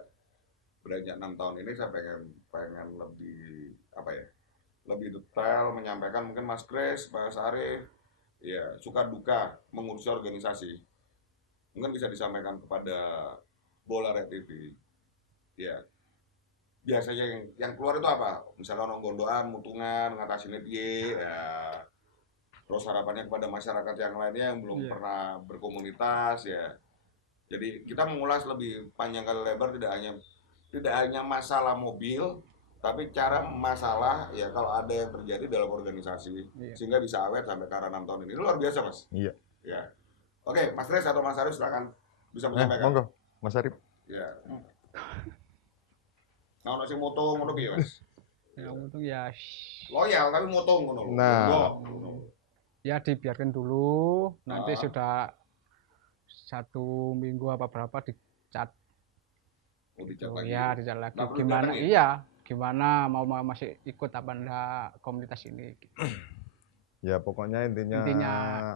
beranjak 6 tahun ini saya pengen lebih lebih detail menyampaikan mungkin Mas Kris, Mas Arif, ya suka duka mengurus organisasi. Mungkin bisa disampaikan kepada Bola Arek TV. Ya, biasanya yang keluar itu apa? Misalnya orang gondoan, mutungan, ngatasin piye, ya. Terus harapannya kepada masyarakat yang lainnya yang belum pernah berkomunitas ya. Jadi kita mengulas lebih panjang kali lebar, tidak hanya masalah mobil, tapi cara masalah ya kalau ada yang terjadi dalam organisasi sehingga bisa awet sampai ke arah 6 tahun ini. Luar biasa, Mas. Iya. Ya. Oke, Mas Kris atau Mas Arif silakan bisa menyampaikan. Monggo, Mas Arif. Ya. Nah, ono sing moto ngono piye, Mas? Yang untung ya Loyal tapi moto ngono. Nah. ya dibiarkan dulu, nanti sudah 1 minggu apa berapa dicat. Oh, dicat Oh, lagi. ya dicat lagi. Nggak perlu Gimana? datang ya? Iya, gimana mau masih ikut apa enggak komunitas ini? Ya pokoknya intinya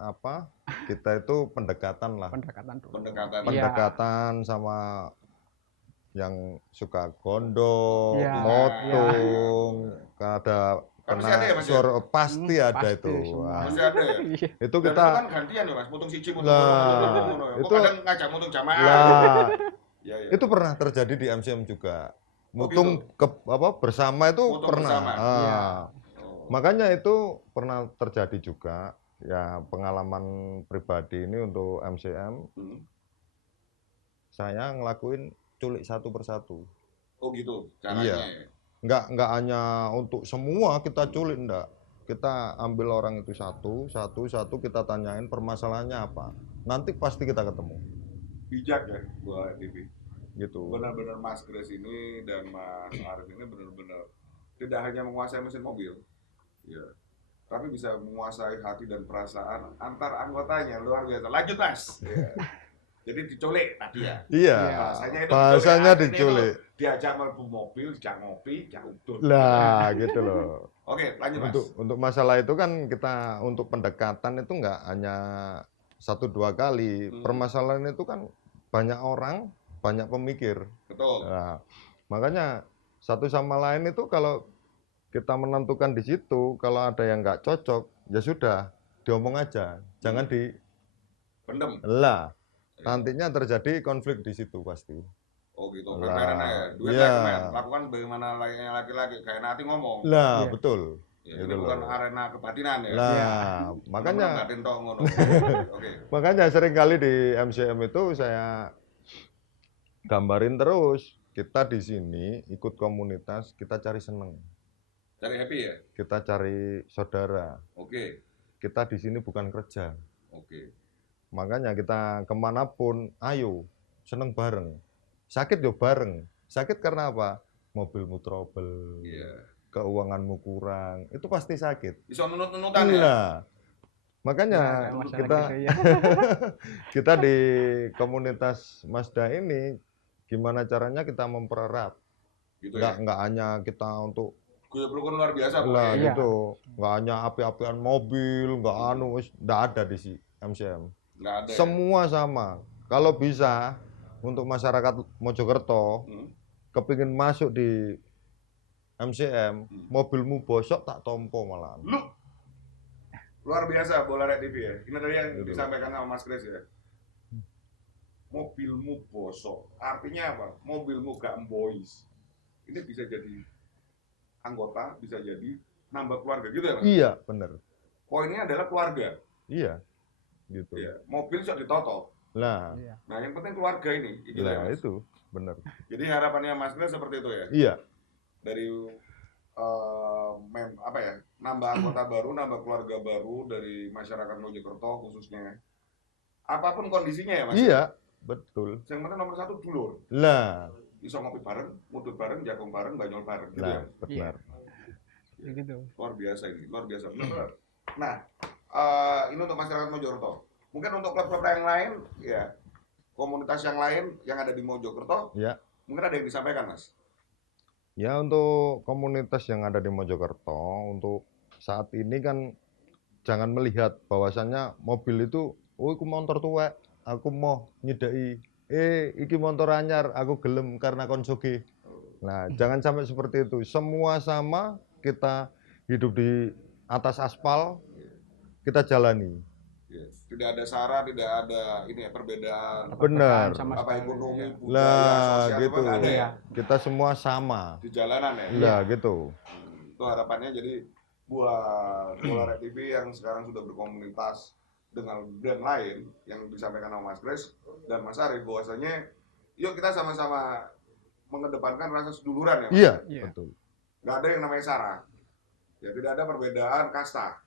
apa? Kita itu pendekatan lah. Pendekatan dulu. Pendekatan. Iya. Pendekatan sama yang suka gondong, Iya. motung, ada Kan masih ada ya, Mas, ya? pasti ada Pasti itu. semua. Wah, Masih ada ya? Iya. itu Dan kita itu kan gantian ya, Mas, mutung siji mutung Lah, ngono. Kok itu- kadang ngajak mutung jamaah. lah Ya, ya. itu pernah terjadi di MCM juga. Oh, Mutung bersama itu Mutung pernah. bersama. Iya. Oh. Makanya itu pernah terjadi juga. Ya pengalaman pribadi ini untuk MCM, Hmm. saya ngelakuin culik satu persatu. Oh gitu caranya. Iya. Nggak hanya untuk semua kita culik, enggak. Kita ambil orang itu satu kita tanyain permasalahannya apa. Nanti pasti kita ketemu. Bijak ya Bola TV. Gitu. Benar-benar Mas Kris ini dan Mas Arif ini benar-benar tidak hanya menguasai mesin mobil, ya, tapi bisa menguasai hati dan perasaan antar anggotanya. Luar biasa. Lanjut, Mas. Ya. Jadi diculik tadi ya. Iya. Bahasanya diculik. Diajak mlebu mobil, diajak ngopi, diajak udun. Lah, gitu loh. Oke, lanjut, Mas. Untuk masalah itu kan kita untuk pendekatan itu nggak hanya 1-2 kali. Permasalahan itu kan banyak orang, banyak pemikir. Betul. Nah, makanya satu sama lain itu kalau kita menentukan di situ, kalau ada yang nggak cocok, ya sudah, diomong aja. Jangan di Pendem. lah. Nantinya terjadi konflik di situ pasti. Oh gitu. Lah, Karena ya, duit iya. lakukan bagaimana layaknya laki-laki, kayak nanti ngomong. Lah, Iya. betul. Ya, Gitu ini bukan loh. arena kebatinan ya. Lah, makanya batin tok ngono. Oke. makanya sering kali di MCM itu saya gambarin terus. Kita di sini ikut komunitas, kita cari seneng. Cari happy ya? Kita cari saudara. Oke. Kita di sini bukan kerja. Oke. Makanya kita kemanapun, ayo, seneng bareng. Sakit yo bareng. Sakit karena apa? Mobilmu trouble, Iya. keuanganmu kurang, itu pasti sakit. Bisa nunut-nunutan ya? Nah, makanya Ya, masalah kita gitu ya. kita di komunitas Mazda ini gimana caranya kita mempererat. Gitu ya? Nggak hanya kita untuk Guyub rukun luar biasa lah pokoknya. Iya. gitu, nggak hanya api-apian mobil, nggak nggak ada di MCM. Nggak ada ya? Semua sama. Kalau bisa untuk masyarakat Mojokerto kepingin masuk di MCM, mobilmu bosok tak tompo malahan. Lu luar biasa Bola Red TV ya. Ini tadi yang Gitu. disampaikan sama Mas Kris ya. Mobilmu bosok. Artinya apa? Mobilmu gak boys. Ini bisa jadi anggota, bisa jadi nambah keluarga gitu ya, Mas? Iya, bener. Poinnya adalah keluarga. Iya, gitu. Iya. Mobil sok ditoto. Nah, Iya. Nah, yang penting keluarga ini, gitu ya, nah Mas? itu bener. Jadi harapannya Mas Kris seperti itu ya. Iya, Dari apa ya? Nambah anggota baru, nambah keluarga baru dari masyarakat Mojokerto khususnya. Apapun kondisinya ya, Mas. iya, betul. Yang penting nomor satu dulur. Lah, Bisa ngopi bareng, mudut bareng, jagung bareng, banyol bareng gitu lah, ya. benar. Ya gitu. Luar biasa ini, luar biasa benar. Nah, ini untuk masyarakat Mojokerto. Mungkin untuk klub-klub yang lain, ya komunitas yang lain yang ada di Mojokerto, Ya. mungkin ada yang disampaikan, Mas. Ya untuk komunitas yang ada di Mojokerto, untuk saat ini kan jangan melihat bahwasannya mobil itu, oh aku motor tua, aku mau nyedai, iki motor anyar, aku gelem karena konsoge. Nah, jangan sampai seperti itu. Semua sama, kita hidup di atas aspal, kita jalani. Yes. Tidak ada sara, tidak ada ini ya perbedaan Benar. Sama apa sekali, ekonomi, ya. budaya, Lah, sosial itu gitu. kan ada ya Iya. Kita semua sama. di jalanan ya. Lah, gitu. Itu harapannya jadi buat Bola Red TV yang sekarang sudah berkomunitas dengan brand lain yang disampaikan sama Mas Kris dan Mas Arif bahwasanya yuk kita sama-sama mengedepankan rasa seduluran ya Mas. Iya, Iya. betul. Nggak ada yang namanya sara. Ya tidak ada perbedaan kasta.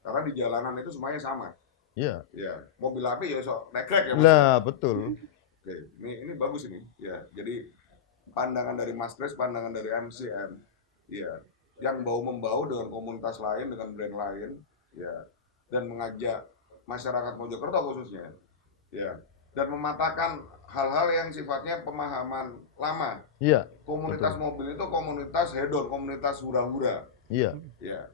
Karena di jalanan itu semuanya sama. Iya. Ya, mobil api ya sok negrek ya Mas. Lah, betul. Oke, ini bagus ini. Ya, jadi pandangan dari Mas Kris, pandangan dari MCM, ya, yang bau-membau dengan komunitas lain, dengan brand lain, ya, dan mengajak masyarakat Mojokerto khususnya, ya, dan mematahkan hal-hal yang sifatnya pemahaman lama. Iya, Komunitas mobil itu komunitas hedon, komunitas hura-hura, iya. ya.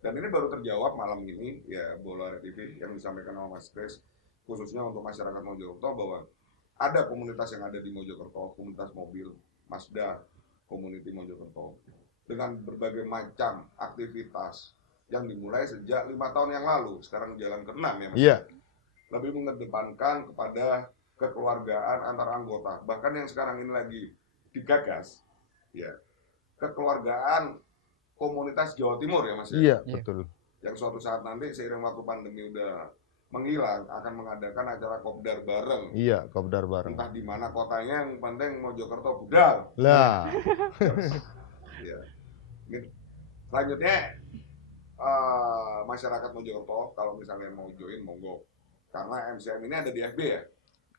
Dan ini baru terjawab malam ini, ya, Bola Red TV yang disampaikan sama Mas Kris, khususnya untuk masyarakat Mojokerto bahwa ada komunitas yang ada di Mojokerto, komunitas mobil, Mazda, Community Mojokerto, dengan berbagai macam aktivitas yang dimulai sejak 5 tahun yang lalu, sekarang jalan ke-6 ya Mas. Iya. Lebih mengedepankan kepada kekeluargaan antar anggota, bahkan yang sekarang ini lagi digagas, ya, kekeluargaan komunitas Jawa Timur ya Mas ya. Iya, Iya. betul. Yang suatu saat nanti seiring waktu pandemi udah menghilang akan mengadakan acara kopdar bareng. Iya, kopdar bareng. Entah di mana kotanya, yang penting Mojokerto budal. Lah, Ya. Ini, selanjutnya masyarakat Mojokerto kalau misalnya mau join monggo. Karena MCM ini ada di FB ya,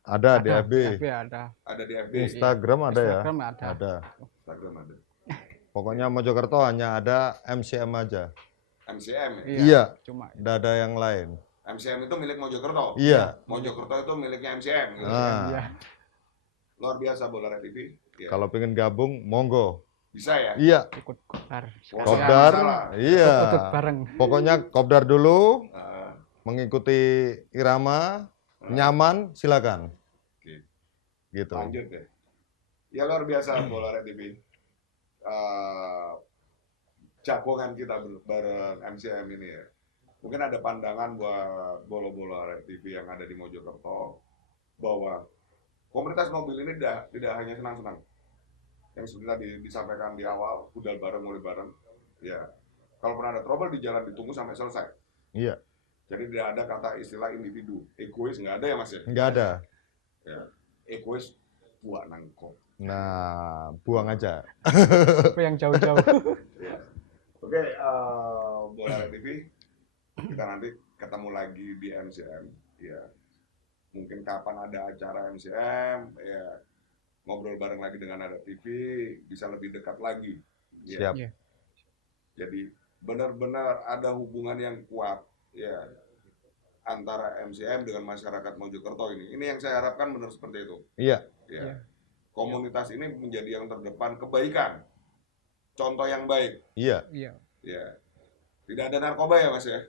ada di FB. FB ada. ada di FB, Instagram ada ya? Instagram ada. Ada. Instagram ada. Pokoknya Mojokerto hanya ada MCM aja. MCM ya. Iya. Cuma Nggak ada yang lain. MCM itu milik Mojokerto. Iya. Mojokerto itu miliknya MCM. Gitu. Ah, Iya. Luar biasa Bola Red TV. Ya. kalau pengen gabung, monggo. Bisa ya. Iya, Ikut kopdar. Wah, kopdar. masalah. Iya. Ikut bareng. Pokoknya kopdar dulu, Ah, mengikuti irama, nyaman, silakan. Oke. Gitu. Lanjut deh. Ya luar biasa Bola Red TV. Jagongan kita bareng MCM ini ya. Mungkin ada pandangan buat bola-bola Red TV yang ada di Mojokerto bahwa komunitas mobil ini tidak hanya senang-senang. Yang seperti tadi disampaikan di awal, budal bareng, mulai bareng. Ya, kalau pernah ada trouble di jalan ditunggu sampai selesai. Iya. Jadi tidak ada kata istilah individu. Egois nggak ada ya Mas ya? Nggak ada. Ya. Egois buat nangkop. Nah, buang aja. Apa yang jauh-jauh. Ya. Oke, Bola Arek TV, kita nanti ketemu lagi di MCM. Ya, mungkin kapan ada acara MCM, ya ngobrol bareng lagi dengan Arek TV, bisa lebih dekat lagi. Ya. Siap. Iya. Jadi benar-benar ada hubungan yang kuat, ya, antara MCM dengan masyarakat Mojokerto ini. Ini yang saya harapkan benar seperti itu. Iya. Ya. Iya. Komunitas ini menjadi yang terdepan kebaikan. Contoh yang baik. Iya. Iya. Ya. Tidak ada narkoba ya, Mas ya?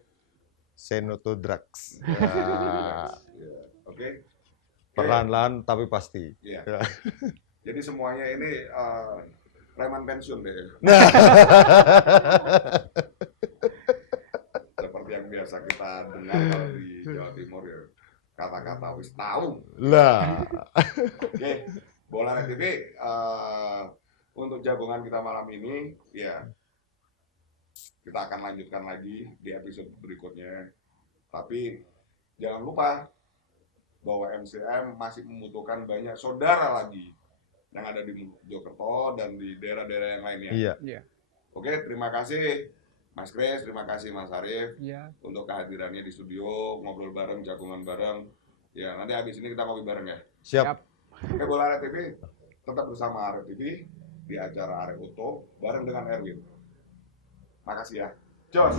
Say no to drugs. Ya. Oke. Perlahan-lahan tapi pasti. Ya. Ya. Jadi semuanya ini preman pensiun deh. Seperti yang biasa kita dengar kalau di Jawa Timur ya. Kata-kata wis tahu. Lah. Oke, Bola Arek TV untuk jagongan kita malam ini, ya kita akan lanjutkan lagi di episode berikutnya. Tapi jangan lupa bahwa MCM masih membutuhkan banyak saudara lagi yang ada di Mojokerto dan di daerah-daerah yang lainnya. Iya. Iya. Oke, terima kasih Mas Kris, terima kasih Mas Arif Iya. untuk kehadirannya di studio, ngobrol bareng, jagongan bareng. Ya, nanti habis ini kita ngopi bareng ya. Siap. Oke, Bola Arek TV tetap bersama Arek TV di acara Arek Uto bareng dengan Erwin. Makasih ya. Jos.